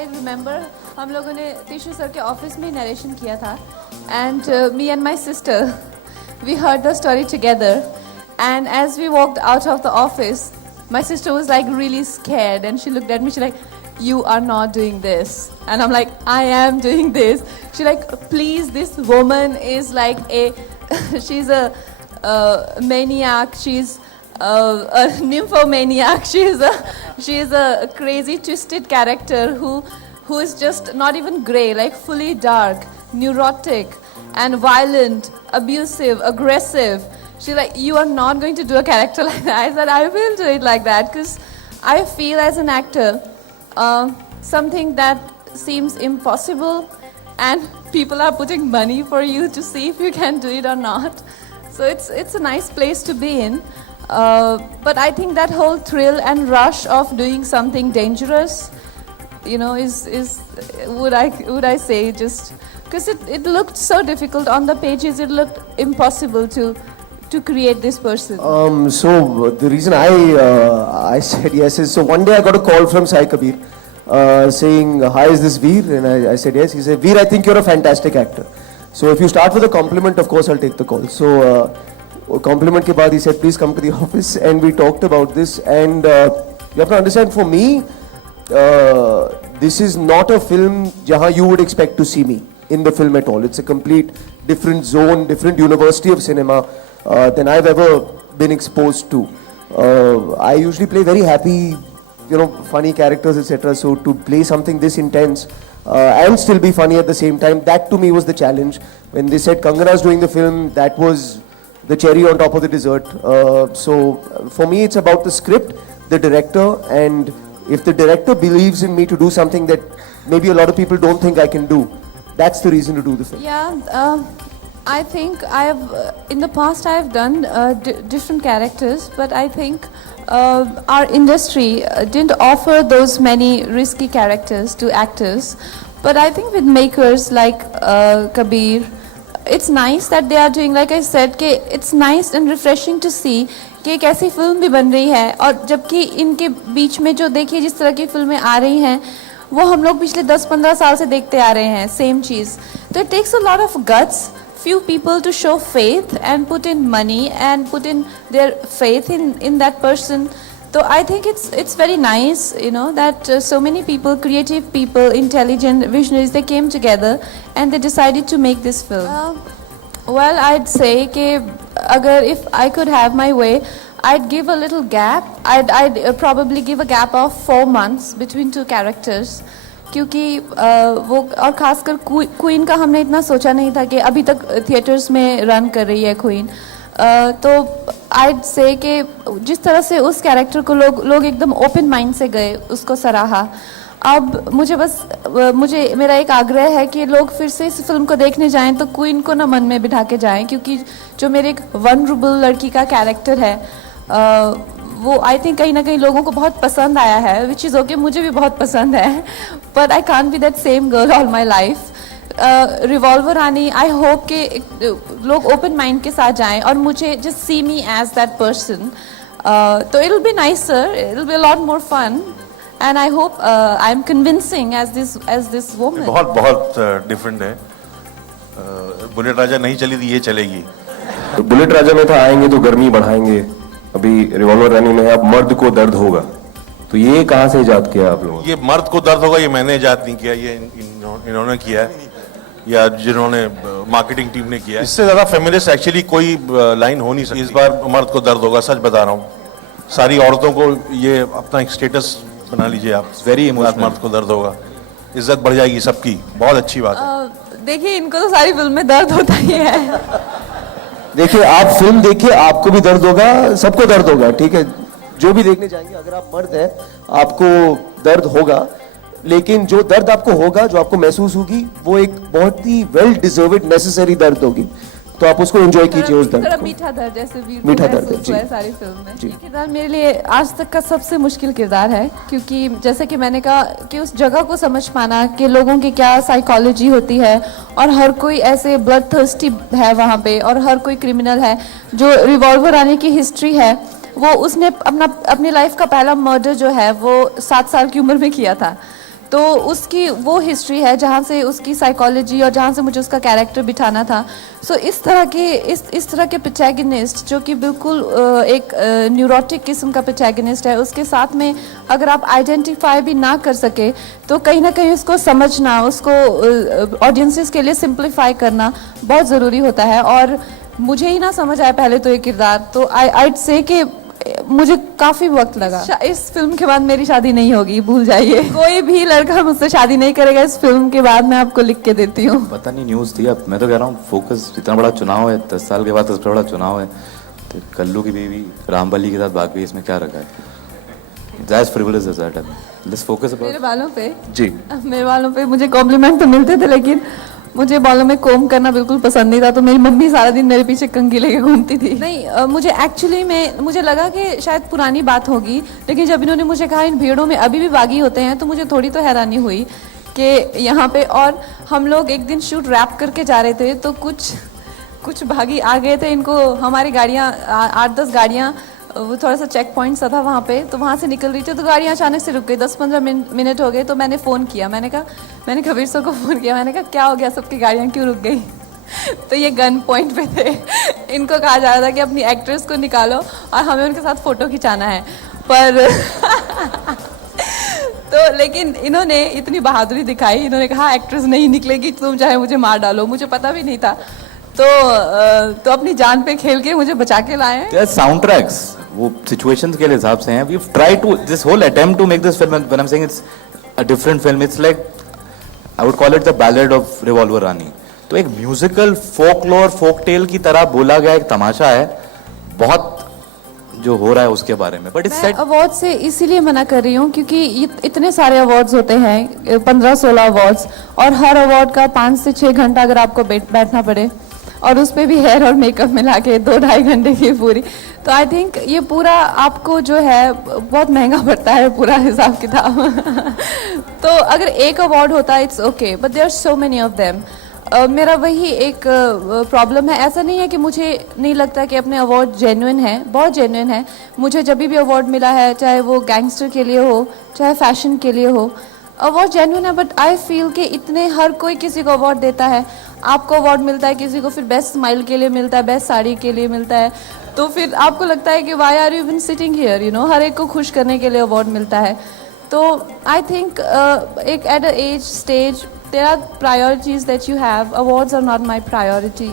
I remember हम लोगों ने टिशू सर के ऑफिस में नरेशन किया था and me and my sister we heard the story together and as we walked out of the office my sister was like really scared and she looked at me, she's like, you are not doing this. And I'm like, I am doing this. She's like, please, this woman is like she's a maniac, she's a nymphomaniac, she's a crazy twisted character who is just not even grey, like fully dark, neurotic and violent, abusive, aggressive. She's like, you are not going to do a character like that. I said, I will do it like that because I feel as an actor, something that seems impossible and people are putting money for you to see if you can do it or not. So it's a nice place to be in. But I think that whole thrill and rush of doing something dangerous, you know, is would I say just because it looked so difficult on the pages, it looked impossible to create this person. So the reason I said yes is, so one day I got a call from Sai Kabir saying, hi, is this Veer? And I said yes. He said, Veer, I think you're a fantastic actor. So if you start with a compliment, of course I'll take the call. So compliment ke baad he said, please come to the office, and we talked about this. And you have to understand, for me, this is not a film jahan you would expect to see me in the film at all. It's a complete different zone, different university of cinema than I've ever been exposed to. I usually play very happy, you know, funny characters, etc. So to play something this intense and still be funny at the same time, that to me was the challenge. When they said Kangana's doing the film, that was the cherry on top of the dessert. So for me, it's about the script, the director, and if the director believes in me to do something that maybe a lot of people don't think I can do, that's the reason to do the film. Yeah, I think in the past I've done different characters, but I think our industry didn't offer those many risky characters to actors. But I think with makers like Kabir, it's nice that they are doing, like I said, कि it's nice and refreshing to see कि एक ऐसी film भी बन रही है, और जबकि इनके बीच में जो देखिए जिस तरह की फिल्में आ रही हैं वो हम लोग पिछले 10-15 साल से देखते आ रहे हैं, सेम चीज़. तो it takes a lot of guts, few people to show faith and put in money and put in their faith in that person. So I think it's very nice, you know, that so many people, creative people, intelligent visionaries, they came together and they decided to make this film. Well, I'd say that if I could have my way, I'd give a little gap. I'd probably give a gap of 4 months between two characters. क्योंकि वो और खासकर queen का हमने इतना सोचा नहीं था कि अभी तक थिएटर्स में रन कर रही है क्वीन. तो I'd say कि जिस तरह से उस कैरेक्टर को लोग एकदम ओपन माइंड से गए, उसको सराहा. अब मुझे मेरा एक आग्रह है कि लोग फिर से इस फिल्म को देखने जाएं तो क्वीन को ना मन में बिठा के जाएं, क्योंकि जो मेरे एक वनरेबल लड़की का कैरेक्टर है वो आई थिंक कहीं ना कहीं लोगों को बहुत पसंद आया है, विच इज़ ओके, मुझे भी बहुत पसंद है. But I can't be that same girl all my life. Revolver Rani, I hope कि लोग ओपन माइंड के साथ जाएं और मुझे just see me as that person. तो it will be nicer, it will be a lot more fun, and I hope I am convincing as this woman. बहुत different है. बुलेट राजा नहीं चली थी, ये चलेगी. तो बुलेट राजा में था आएंगे तो गर्मी बढ़ाएंगे, अभी रिवॉल्वर रानी में है अब मर्द को दर्द होगा. तो ये कहाँ से इजाद किया आप लोगों? ये मर्द को दर्द होगा ये मैंने इजाद नहीं किया, ये इन्होंने किया है या जिन्होंने मार्केटिंग टीम ने किया. इससे ज्यादा फेमिनिस्ट एक्चुअली कोई लाइन हो नहीं सकती. इस बार मर्द को दर्द होगा, सच बता रहा हूँ. सारी औरतों को ये अपना एक स्टेटस बना लीजिए आप. Very emotional. मर्द को दर्द होगा, इज्जत बढ़ जाएगी सबकी. बहुत अच्छी बात है. देखिए इनको तो सारी फिल्म में दर्द होता ही है. देखिए आप फिल्म देखिए, आपको भी दर्द होगा, सबको दर्द होगा, ठीक है. जो भी देखने जाएंगे, अगर आप मर्द हैं आपको दर्द होगा, लेकिन जो दर्द आपको होगा, जो आपको महसूस होगी, वो एक बहुत ही वेल डिजर्व्ड नेसेसरी दर्द होगी. तो आप उसको एंजॉय कीजिए, उस दर्द को. मीठा दर्द, जैसे मीठा दर्द है सारी फिल्म में. ये किरदार मेरे लिए आज तक का सबसे मुश्किल किरदार है, क्योंकि जैसे कि मैंने कहा कि उस जगह को समझ पाना कि लोगों की क्या साइकोलॉजी होती है, और हर कोई ऐसे ब्लड थर्स्टी है वहाँ पे, और हर कोई क्रिमिनल है. जो रिवॉल्वर रानी की हिस्ट्री है, वो उसने अपनी लाइफ का पहला मर्डर जो है वो 7 साल की उम्र में किया था. तो उसकी वो हिस्ट्री है जहाँ से उसकी साइकोलॉजी और जहाँ से मुझे उसका कैरेक्टर बिठाना था. सो इस तरह के प्रोटैगनिस्ट जो कि बिल्कुल एक न्यूरोटिक किस्म का प्रोटैगनिस्ट है, उसके साथ में अगर आप आइडेंटिफाई भी ना कर सके तो कहीं ना कहीं उसको समझना, उसको ऑडियंसेस के लिए सिंप्लीफाई करना बहुत ज़रूरी होता है. और मुझे ही ना समझ आया पहले तो ये किरदार, तो आईड से कि मुझे काफी वक्त लगा. इस फिल्म के बाद मेरी शादी नहीं होगी, भूल जाइए. कोई भी लड़का मुझसे शादी नहीं करेगा इस फिल्म के बाद, मैं आपको लिख के देती हूँ. पता नहीं न्यूज़ थी. अब मैं तो कह रहा हूँ फोकस, इतना बड़ा चुनाव है, 10 साल के बाद 10 बड़ा चुनाव है, तो कल्लू की बीवी रामबली के साथ भाग गई, इसमें क्या रखा है? As frivolous as that. Let's focus about. मेरे बालों पे जी. मेरे बालों पे मुझे कॉम्प्लीमेंट तो मिलते थे, लेकिन मुझे बालों में कोम करना बिल्कुल पसंद नहीं था, तो मेरी मम्मी सारा दिन मेरे पीछे कंघी लेके घूमती थी. नहीं, मुझे एक्चुअली में मुझे लगा कि शायद पुरानी बात होगी, लेकिन जब इन्होंने मुझे कहा इन भीड़ों में अभी भी बागी होते हैं, तो मुझे थोड़ी तो हैरानी हुई कि यहाँ पे. और हम लोग एक दिन शूट रैप करके जा रहे थे, तो कुछ भागी आ गए थे. इनको हमारी गाड़ियाँ 8-10 गाड़ियाँ, वो थोड़ा सा चेक पॉइंट सा था वहाँ पे, तो वहाँ से निकल रही थी, तो गाड़ियाँ अचानक से रुक गई. 10-15 मिनट हो गए, तो मैंने फ़ोन किया. मैंने कबीर सर को फ़ोन किया. मैंने कहा क्या हो गया, सबकी गाड़ियाँ क्यों रुक गई? तो ये गन पॉइंट पे थे. इनको कहा जा रहा था कि अपनी एक्ट्रेस को निकालो और हमें उनके साथ फ़ोटो खिंचाना है. पर तो लेकिन इन्होंने इतनी बहादुरी दिखाई. इन्होंने कहा एक्ट्रेस नहीं निकलेगी, तुम चाहे मुझे मार डालो. मुझे पता भी नहीं था, तो अपनी जान पे खेल के मुझे बचा के लाए हैं. साउंड ट्रैक्स वो सिचुएशंस के हिसाब से हैं. We've tried to this whole attempt to make this film, when I'm saying it's a different film, it's like I would call it the ballad of Revolver Rani. तो एक musical folklore folk tale की तरह बोला गया एक तमाशा है बहुत जो हो रहा है उसके बारे में. बट इट्स मैं अवार्ड से इसीलिए मना कर रही हूँ क्योंकि इतने सारे अवार्ड्स होते हैं, 15-16 अवार्ड्स, और हर अवार्ड का 5 से 6 घंटा अगर आपको बैठना पड़े, और उस पे भी हेयर और मेकअप मिला के 2-2.5 घंटे की पूरी, तो आई थिंक ये पूरा आपको जो है बहुत महंगा पड़ता है पूरा हिसाब किताब. तो अगर एक अवार्ड होता है it's okay, but there are so many of them. मेरा वही एक प्रॉब्लम है. ऐसा नहीं है कि मुझे नहीं लगता कि अपने अवार्ड जेन्युइन है, बहुत जेन्युइन है. मुझे जब भी अवार्ड मिला है, चाहे वो गैंगस्टर के लिए हो, चाहे फैशन के लिए हो, अवार्ड जेन्युइन है. बट आई फील कि इतने हर कोई किसी को अवार्ड देता है. आपको अवार्ड मिलता है, किसी को फिर बेस्ट स्माइल के लिए मिलता है, बेस्ट साड़ी के लिए मिलता है, तो फिर आपको लगता है कि why are you even sitting here, you know. हर एक को खुश करने के लिए अवार्ड मिलता है. तो आई थिंक एक at a age stage there are priorities that you have. Awards are not my priority.